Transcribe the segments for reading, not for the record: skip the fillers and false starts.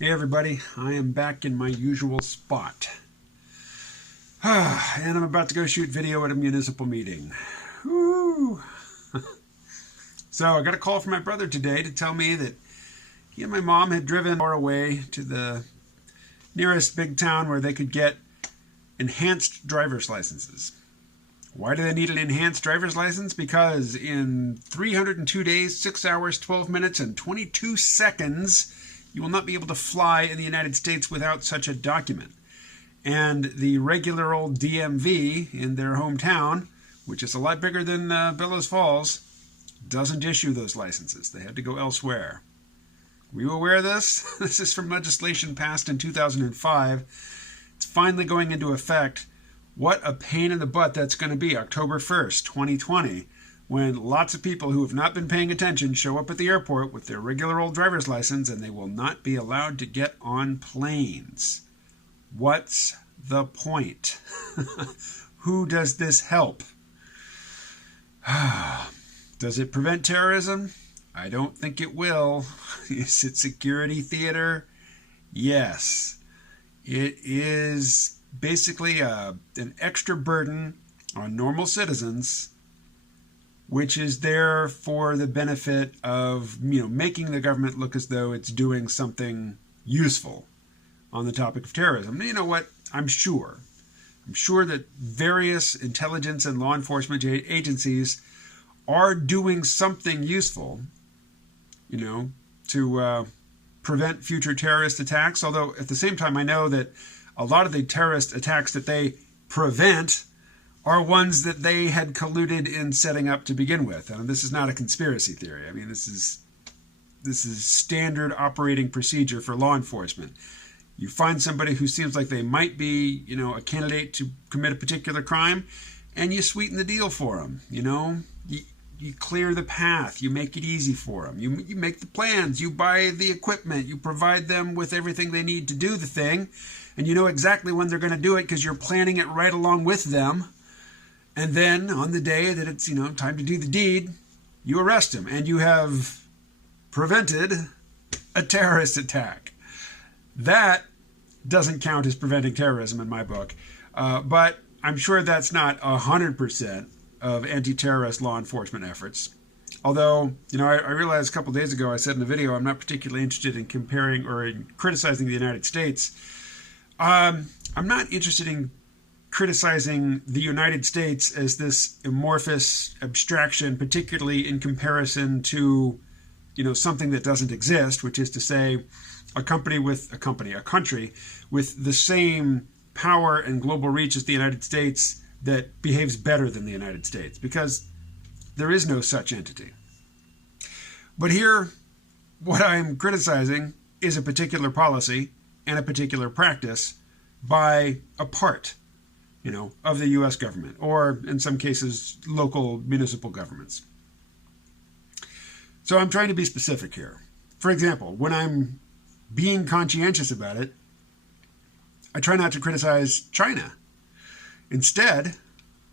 Hey everybody, I am back in my usual spot. And I'm about to go shoot video at a municipal meeting. Woo. So I got a call from my brother today to tell me that he and my mom had driven far away to the nearest big town where they could get enhanced driver's licenses. Why do they need an enhanced driver's license? Because in 302 days, 6 hours, 12 minutes, and 22 seconds, you will not be able to fly in the United States without such a document. And the regular old DMV in their hometown, which is a lot bigger than Bellows Falls, doesn't issue those licenses. They had to go elsewhere. Were you aware of this? This is from legislation passed in 2005. It's finally going into effect. What a pain in the butt that's going to be, October 1st, 2020, when lots of people who have not been paying attention show up at the airport with their regular old driver's license and they will not be allowed to get on planes. What's the point? Who does this help? Does it prevent terrorism? I don't think it will. Is it security theater? Yes. It is basically an extra burden on normal citizens, which is there for the benefit of, making the government look as though it's doing something useful on the topic of terrorism. You know what? I'm sure that various intelligence and law enforcement agencies are doing something useful, to prevent future terrorist attacks. Although at the same time, I know that a lot of the terrorist attacks that they prevent are ones that they had colluded in setting up to begin with. And this is not a conspiracy theory. I mean, this is standard operating procedure for law enforcement. You find somebody who seems like they might be, a candidate to commit a particular crime, and you sweeten the deal for them. You clear the path. You make it easy for them. You make the plans. You buy the equipment. You provide them with everything they need to do the thing. And you know exactly when they're going to do it because you're planning it right along with them. And then on the day that it's, time to do the deed, you arrest them. And you have prevented a terrorist attack. That doesn't count as preventing terrorism in my book. But I'm sure that's not 100% of anti-terrorist law enforcement efforts. Although, I realized a couple days ago, I said in the video, I'm not particularly interested in comparing or in criticizing the United States. I'm not interested in criticizing the United States as this amorphous abstraction, particularly in comparison to, something that doesn't exist, which is to say a country with the same power and global reach as the United States that behaves better than the United States, because there is no such entity. But here, what I'm criticizing is a particular policy and a particular practice by a part, of the U.S. government, or in some cases, local municipal governments. So I'm trying to be specific here. For example, when I'm being conscientious about it, I try not to criticize China. Instead,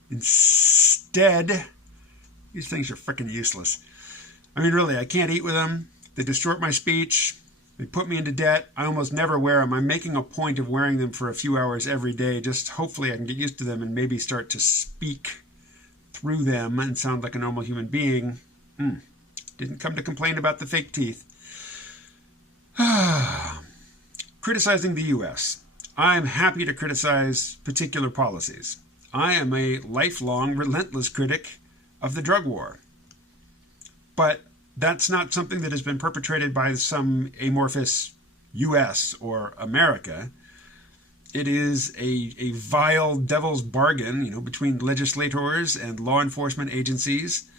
these things are freaking useless. I mean, really, I can't eat with them. They distort my speech. They put me into debt. I almost never wear them. I'm making a point of wearing them for a few hours every day. Just hopefully I can get used to them and maybe start to speak through them and sound like a normal human being. Didn't come to complain about the fake teeth. Criticizing the U.S. I'm happy to criticize particular policies. I am a lifelong, relentless critic of the drug war. But that's not something that has been perpetrated by some amorphous U.S. or America. It is a vile devil's bargain, between legislators and law enforcement agencies.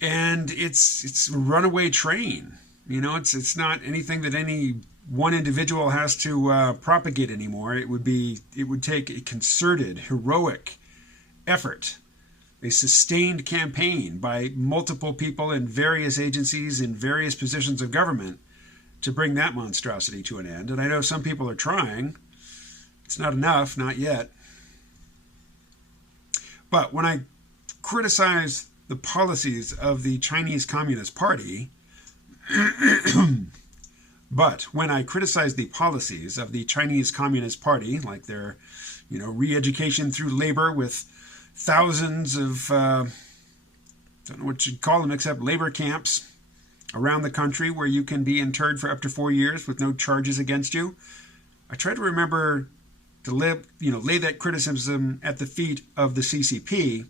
And it's a runaway train. It's not anything that any one individual has to propagate anymore. It would take a concerted, heroic effort, a sustained campaign by multiple people in various agencies in various positions of government to bring that monstrosity to an end. And I know some people are trying. It's not enough, not yet. But when I criticize the policies of the Chinese Communist Party, But when I criticize the policies of the Chinese Communist Party, like their, re-education through labor with thousands of, don't know what you'd call them except labor camps around the country where you can be interred for up to 4 years with no charges against you, I try to remember to lay that criticism at the feet of the CCP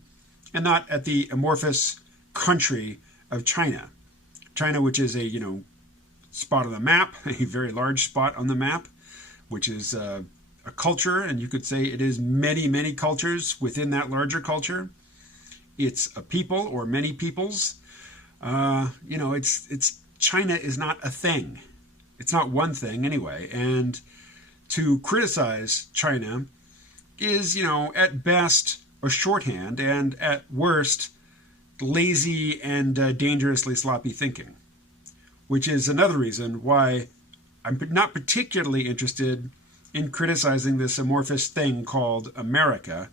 and not at the amorphous country of China. China, which is a, spot on the map, a very large spot on the map, which is a culture, and you could say it is many, many cultures within that larger culture. It's a people or many peoples. It's China is not a thing. It's not one thing anyway. And to criticize China is, at best a shorthand and at worst lazy and dangerously sloppy thinking, which is another reason why I'm not particularly interested in criticizing this amorphous thing called America.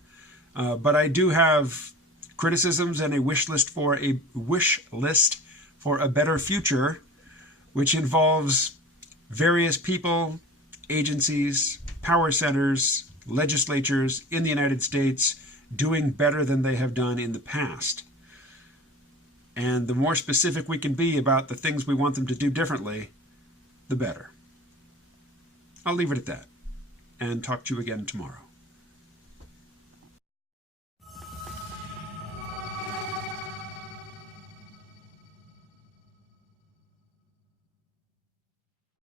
But I do have criticisms and a wish list for a better future, which involves various people, agencies, power centers, legislatures in the United States doing better than they have done in the past. And the more specific we can be about the things we want them to do differently, the better. I'll leave it at that and talk to you again tomorrow.